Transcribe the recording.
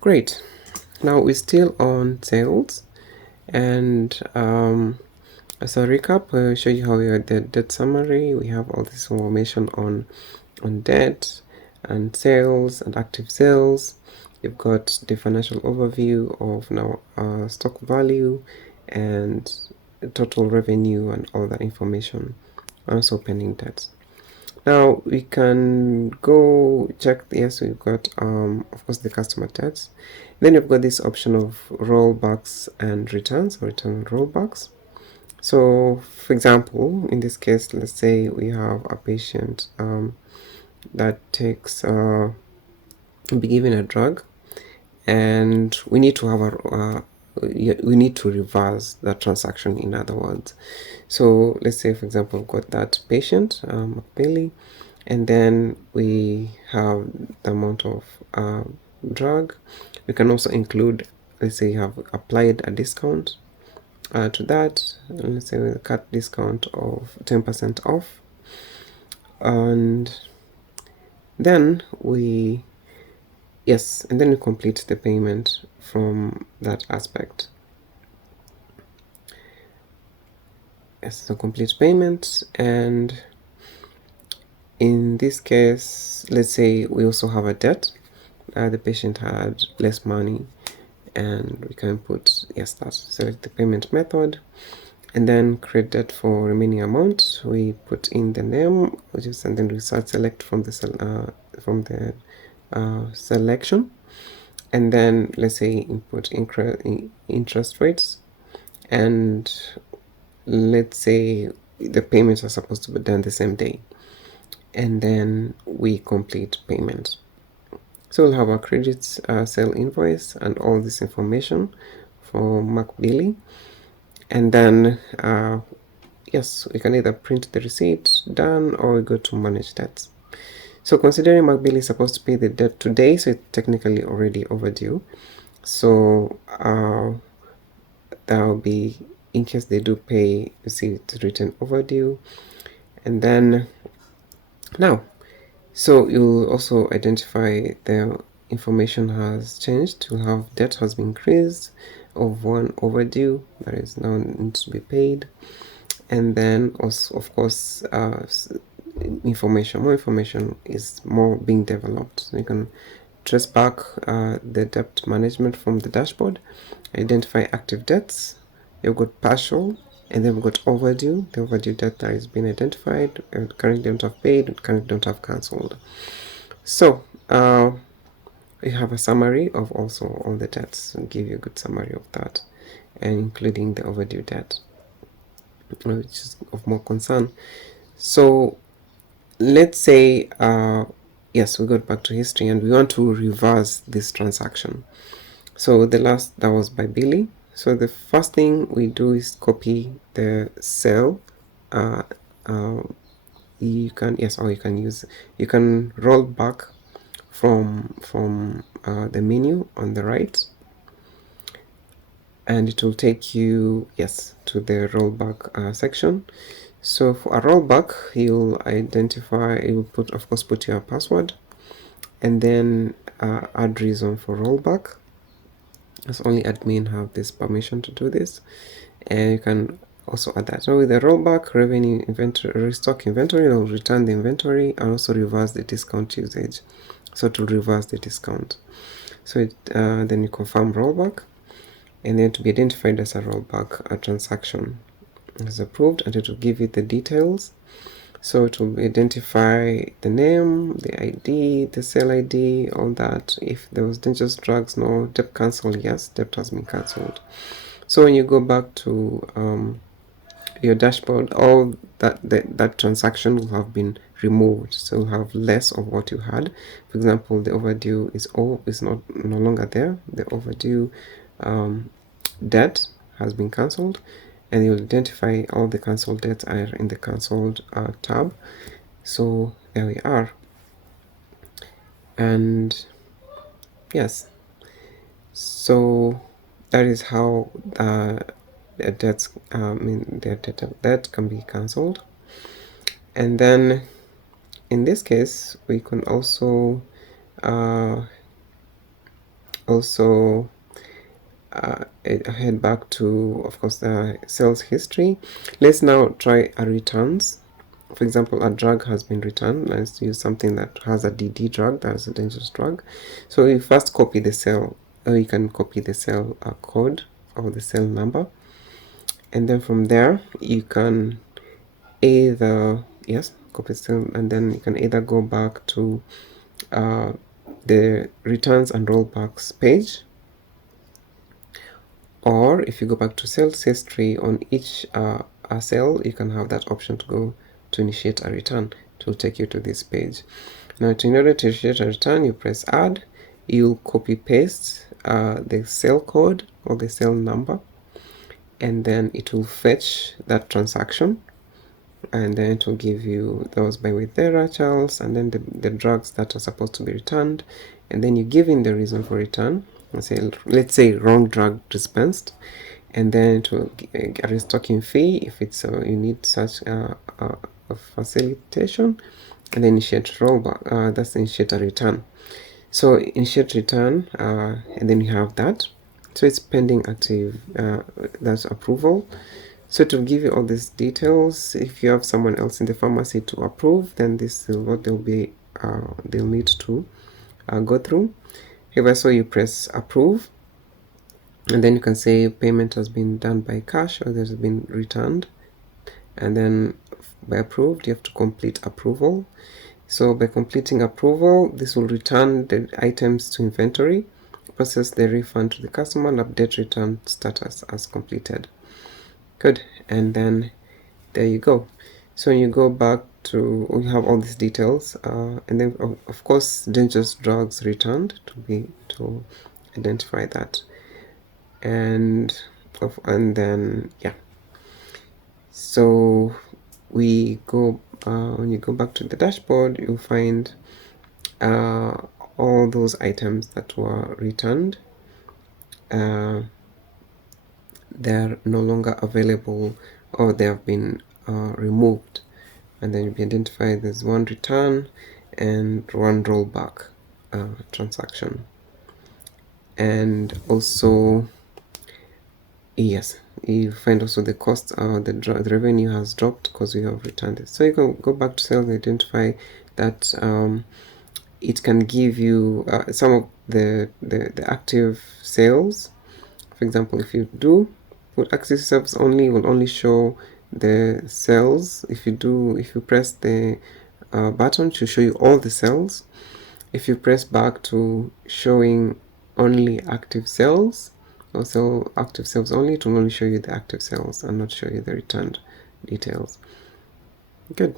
Great. Now we're still on sales, and as a recap, I'll show you how we are the debt summary. We have all this information on debt and sales and active sales. You've got the financial overview of now stock value and total revenue and all that information, and also pending debts. Now we can go check. Yes, we've got of course the customer debts. Then you've got this option of rollbacks and returns, or return rollbacks. So for example, in this case, let's say we have a patient that takes be given a drug, and we need to have a we need to reverse that transaction, in other words. So let's say, for example, we've got that patient, Billy, and then we have the amount of drug. We can also include, let's say you have applied a discount to that, and let's say with a cut discount of 10% off, and then we and then we complete the payment from that aspect. Yes, so complete payment. And in this case, let's say we also have a debt. The patient had less money, and we can put select the payment method, and then credit for remaining amount. We put in the name, and then we select from the selection, and then let's say input interest rates, and let's say the payments are supposed to be done the same day, and then we complete payment. So we'll have our credits sale invoice and all this information for Mark Billy, and then we can either print the receipt, done, or we go to manage debts. So considering McBill is supposed to pay the debt today, so it's technically already overdue. So that will be, in case they do pay, you see it's written overdue. And then now, so you'll also identify the information has changed. You'll have debt has been increased of one overdue that is now needs to be paid. And then also, of course, more information is more being developed. So you can trace back the debt management from the dashboard, identify active debts. You've got partial, and then we've got overdue. The overdue debt that is being identified, currently don't have paid, currently don't have cancelled. So we have a summary of also all the debts, and give you a good summary of that, and including the overdue debt, which is of more concern. So let's say we got back to history and we want to reverse this transaction. So the last, that was by Billy. So the first thing we do is copy the cell. You can roll back from the menu on the right, and it will take you to the rollback section. So for a rollback, you'll put your password, and then add reason for rollback, as only admin have this permission to do this. And you can also add that. So with the rollback, revenue, inventory, restock inventory, will return the inventory and also reverse the discount usage. So to reverse the discount, so then you confirm rollback, and then to be identified as a rollback, a transaction is approved, and it will give you the details. So it will identify the name, the ID, the sale ID, all that. If there was dangerous drugs, no. Debt cancelled, yes, debt has been cancelled. So when you go back to your dashboard, all that transaction will have been removed, so you'll have less of what you had. For example, the overdue is no longer there. The overdue debt has been cancelled, and you'll identify all the cancelled debts are in the cancelled tab. So there we are. And yes, so that is how the debts debt can be cancelled. And then in this case, we can also also head back to, of course, the sales history. Let's now try a returns. For example, a drug has been returned. Let's use something that has a DD drug, that's a dangerous drug. So you first copy the cell, or you can copy the cell code or the cell number, and then from there you can either, yes, copy cell, and then you can either go back to the returns and rollbacks page, or if you go back to sales history on each a cell, you can have that option to go to initiate a return. It will take you to this page. Now, in order to initiate a return, you press add, you copy paste the cell code or the cell number, and then it will fetch that transaction, and then it will give you those by Withera, Charles, and then the drugs that are supposed to be returned, and then you give in the reason for return. Let's say wrong drug dispensed, and then it will a restocking fee if it's you need such a facilitation, and then initiate rollback. That's initiate a return. So initiate return, and then you have that. So it's pending active. That's approval. So to give you all these details, if you have someone else in the pharmacy to approve, then this is what they'll need to go through. However, so you press approve, and then you can say payment has been done by cash or there's been returned, and then by approved you have to complete approval. So by completing approval, this will return the items to inventory, process the refund to the customer, and update return status as completed. Good, and then there you go. So you go back to, we have all these details, and then of course dangerous drugs returned to identify that, and then yeah. So we go when you go back to the dashboard, you'll find all those items that were returned. They're no longer available, or they have been removed, and then you'll be identified as one return and one rollback transaction. And also, yes, you find also the cost, the revenue has dropped because we have returned it. So you can go back to sales and identify that it can give you some of the active sales. For example, if you do put active sales only, it will only show the cells. If you press the button to show you all the cells. If you press back to showing only active cells, also active cells only, it will only show you the active cells and not show you the returned details. Good.